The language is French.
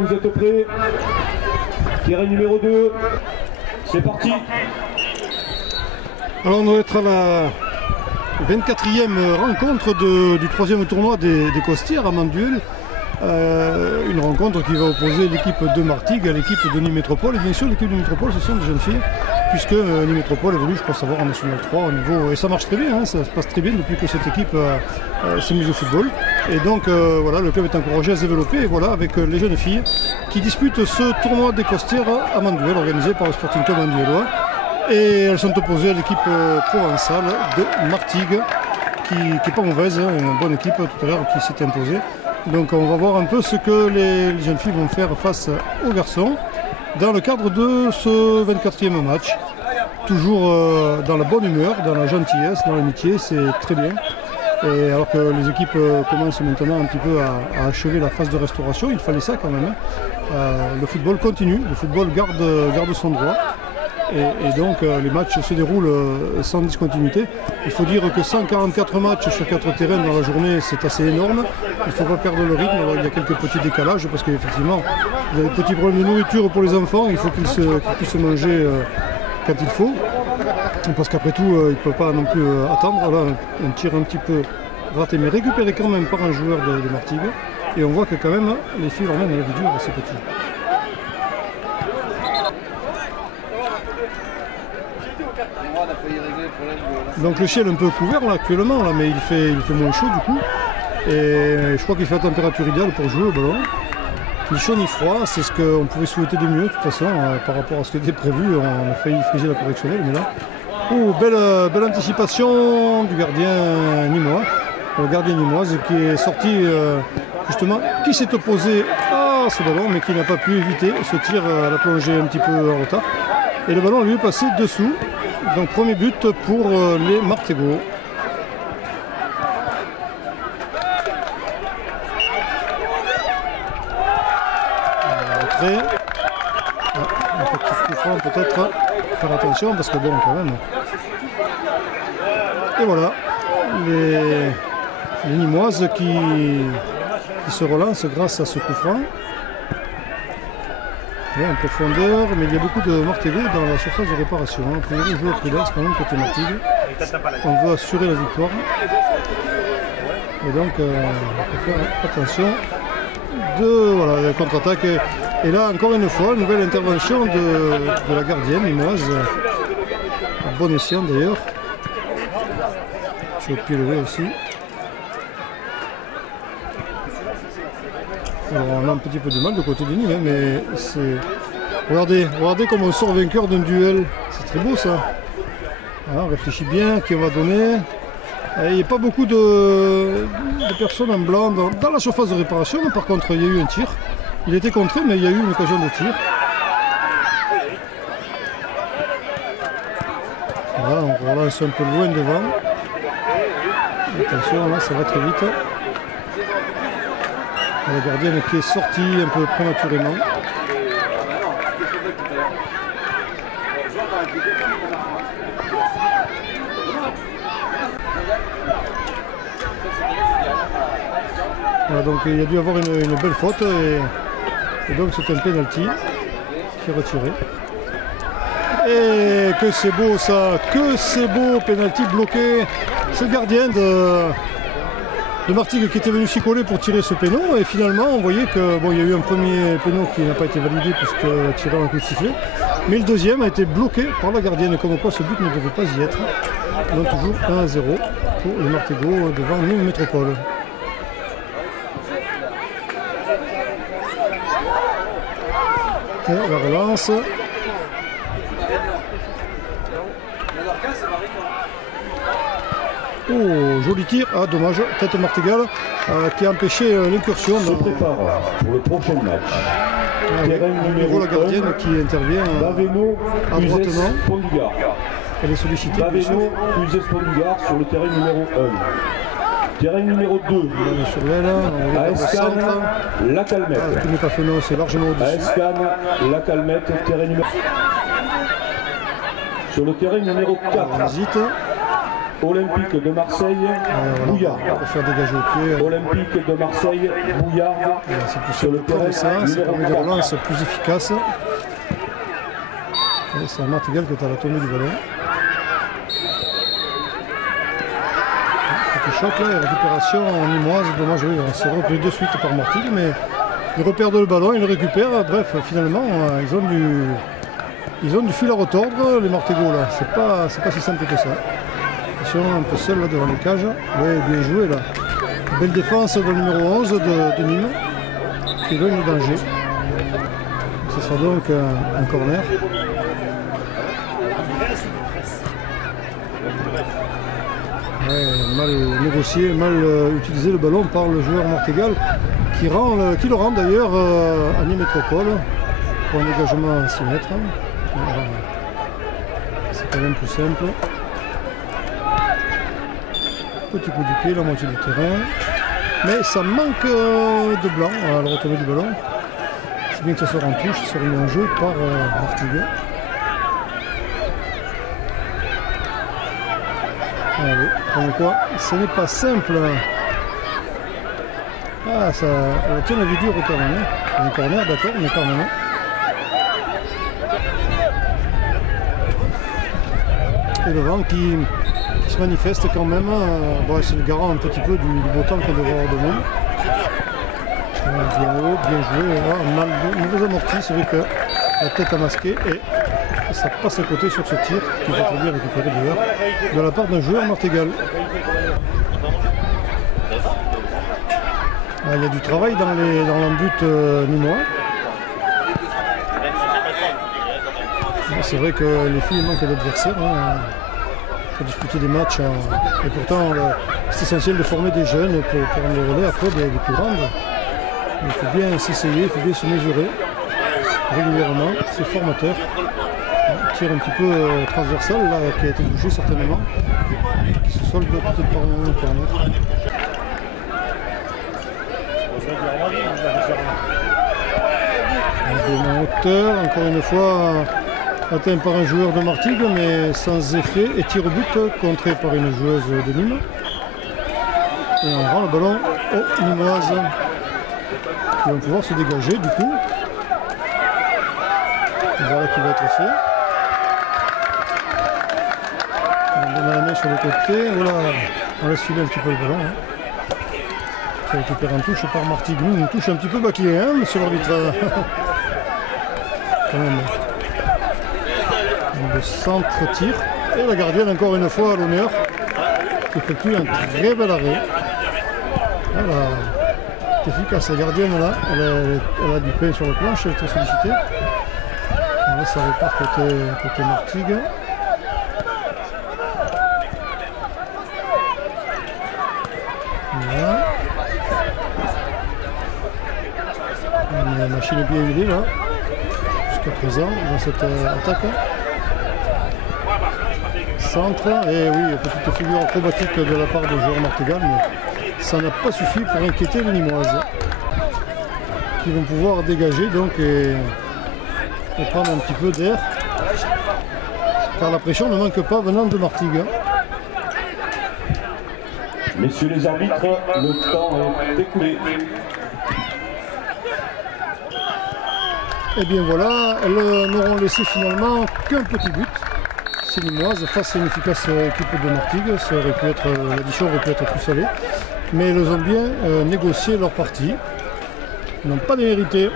vous êtes prêts? Terrain numéro 2, c'est parti. Alors on doit être à la 24e rencontre du 3e tournoi des Costières à Manduel. Une rencontre qui va opposer l'équipe de Martigues à l'équipe de Nîmes Métropole. Et bien sûr, l'équipe de Métropole, ce sont des jeunes filles, puisque Nîmes Métropole évolue, je crois savoir, en National 3 au niveau. Et ça marche très bien, hein, ça se passe très bien depuis que cette équipe s'est mise au football. Et donc voilà, le club est encouragé à se développer. Et voilà, avec les jeunes filles qui disputent ce tournoi des Costières à Manduel, organisé par le Sporting Club manduelois. Et elles sont opposées à l'équipe provençale de Martigues, qui n'est pas mauvaise, hein, une bonne équipe tout à l'heure qui s'est imposée. Donc on va voir un peu ce que les jeunes filles vont faire face aux garçons dans le cadre de ce 24e match. Toujours dans la bonne humeur, dans la gentillesse, dans l'amitié, c'est très bien. Et alors que les équipes commencent maintenant un petit peu à achever la phase de restauration, il fallait ça quand même. Le football continue, le football garde son droit. Et donc les matchs se déroulent sans discontinuité. Il faut dire que 144 matchs sur 4 terrains dans la journée, c'est assez énorme. Il ne faut pas perdre le rythme. Alors, il y a quelques petits décalages parce qu'effectivement, il y a des petits problèmes de nourriture pour les enfants. Il faut qu'ils puissent manger quand il faut. Parce qu'après tout, ils ne peuvent pas non plus attendre. Là, on tire un petit peu raté, mais récupéré quand même par un joueur de Martigues. Et on voit que quand même, les filles ramènent la vie dure à ces petits. Donc le ciel est un peu couvert là, actuellement, là, mais il fait moins chaud du coup. Et je crois qu'il fait la température idéale pour jouer au ballon. Ni chaud ni froid, c'est ce qu'on pouvait souhaiter de mieux de toute façon, par rapport à ce qui était prévu. On a failli friser la correctionnelle, mais là. Oh, belle anticipation du gardien nîmois. Le gardien nîmoise qui est sorti justement, qui s'est opposé à ce ballon, mais qui n'a pas pu éviter ce tir à la plongée un petit peu en retard. Et le ballon lui est passé dessous. Donc premier but pour les Martégots. Un petit coup franc peut-être. Faire attention parce que bon quand même. Et voilà. Les Nîmoises qui se relancent grâce à ce coup franc. En profondeur, mais il y a beaucoup de Martégots dans la surface de réparation. On peut jouer au prudence quand même côté Martigues. On veut assurer la victoire. Et donc, il faut faire attention de la contre-attaque. Et là, encore une fois, nouvelle intervention de la gardienne nîmoise. Bon escient d'ailleurs. Sur le pied levé aussi. Alors on a un petit peu de mal de côté de Nîmes, mais c'est... Regardez comme on sort vainqueur d'un duel. C'est très beau ça. Alors, on réfléchit bien qui on va donner. Il n'y a pas beaucoup de personnes en blanc dans la surface de réparation. Par contre, il y a eu un tir. Il était contré, mais il y a eu une occasion de tir. Voilà, on relance un peu loin devant. Attention, là, ça va très vite. La gardienne qui est sortie un peu prématurément. Voilà, donc il y a dû avoir une belle faute et donc c'est un penalty qui est retiré. Et que c'est beau ça, que c'est beau, penalty bloqué. C'est le gardien de Martigues qui était venu s'y coller pour tirer ce péno et finalement on voyait que bon, il y a eu un premier péno qui n'a pas été validé puisque tiré un coup de sifflet, mais le deuxième a été bloqué par la gardienne, comme quoi ce but ne devait pas y être. Donc toujours 1-0 pour les Martégots devant Nîmes Métropole. Et la relance. Oh, joli tir, ah dommage, tête martingale qui a empêché l'incursion. Se prépare pour le prochain match. La gardienne qui intervient adroitement. Elle est sollicitée. Daveno, Uzès Pondigar sur le terrain numéro 1. Terrain numéro 2. Sur l'aile, Aescan, la Calmette. Qui n'est pas fait non, c'est largement au-dessus. Aescan, la Calmette, terrain numéro... Sur le terrain numéro 4. Hésite. Olympique de Marseille, Bouillard. On va faire dégager au pied. Olympique de Marseille, Bouillard. C'est plus sur le terrain, ça permet de relance plus efficace. Et c'est un Martigal qui est à la tombée du ballon. Petit choc là, et récupération en Limoise. Dommage, oui, on s'est repris de suite par Martigues, mais il repère le ballon, il le récupère. Bref, finalement, ils ont du fil à retordre, les Martégots là. C'est pas si simple que ça. Ils sont un peu seuls là devant les cages. Oui, bien joué là. Belle défense de numéro 11 de Nîmes, qui éloigne le danger. Ce sera donc un corner. Ouais, mal négocié, mal utilisé le ballon par le joueur Martégal qui le rend d'ailleurs à Nîmes Métropole pour un dégagement à 6 mètres. C'est quand même plus simple. Petit coup du pied, la moitié du terrain. Mais ça manque de blanc à la retombée du ballon. C'est bien que ça soit en touche, ça serait mis en jeu par Martigues. Allez, comme quoi, ce n'est pas simple. Ah, ça tient la vie dure quand même. Hein. Un corner, d'accord, mais quand même. Et le vent qui se manifeste quand même. Bon, c'est le garant un petit peu du beau temps qu'on devrait avoir demain. Bien haut, bien joué. Là, mauvais amorti, c'est vrai que la tête a masqué et ça passe à côté sur ce tir qui va très bien récupérer d'ailleurs de la part d'un joueur Martégal. Il y a du travail dans l'embut nîmois. C'est vrai que les filles manquent d'adversaires pour disputer des matchs. Et pourtant, c'est essentiel de former des jeunes pour prendre le relais après des plus grandes. Il faut bien s'essayer, il faut bien se mesurer régulièrement. C'est formateur. Un tir un petit peu transversal là, qui a été touché certainement. Qui se solde peut-être par un corner. En hauteur, encore une fois, atteint par un joueur de Martigues, mais sans effet, et tir au but contré par une joueuse de Nîmes. Et on rend le ballon aux Nîmoises, qui vont pouvoir se dégager du coup. Voilà qui va être fait. On donne la main sur le côté, voilà, on laisse filer un petit peu le ballon. Ça récupère en touche par Martigues. Une touche un petit peu bâclée, hein, monsieur l'arbitre. Quand même. Le centre tire. Et la gardienne, encore une fois, à l'honneur, qui effectue un très bel arrêt. Voilà. C'est efficace, la gardienne, là, elle a du pain sur le planche, elle est très sollicitée. Là, ça repart côté Martigues. Voilà. La machine est bien huilée là, jusqu'à présent, dans cette attaque. Centre, et oui, petite figure acrobatique de la part de joueur Martégal, mais ça n'a pas suffi pour inquiéter les Nîmoises, qui vont pouvoir dégager donc et prendre un petit peu d'air, car la pression ne manque pas venant de Martigues. Messieurs les arbitres, le temps est écoulé. Et bien voilà, elles n'auront laissé finalement qu'un petit but. C'est Nîmoise face à une efficace équipe de Martigues. Ça aurait pu être, l'addition aurait pu être plus salée. Mais elles ont bien négocié leur partie. Ils n'ont pas démérité.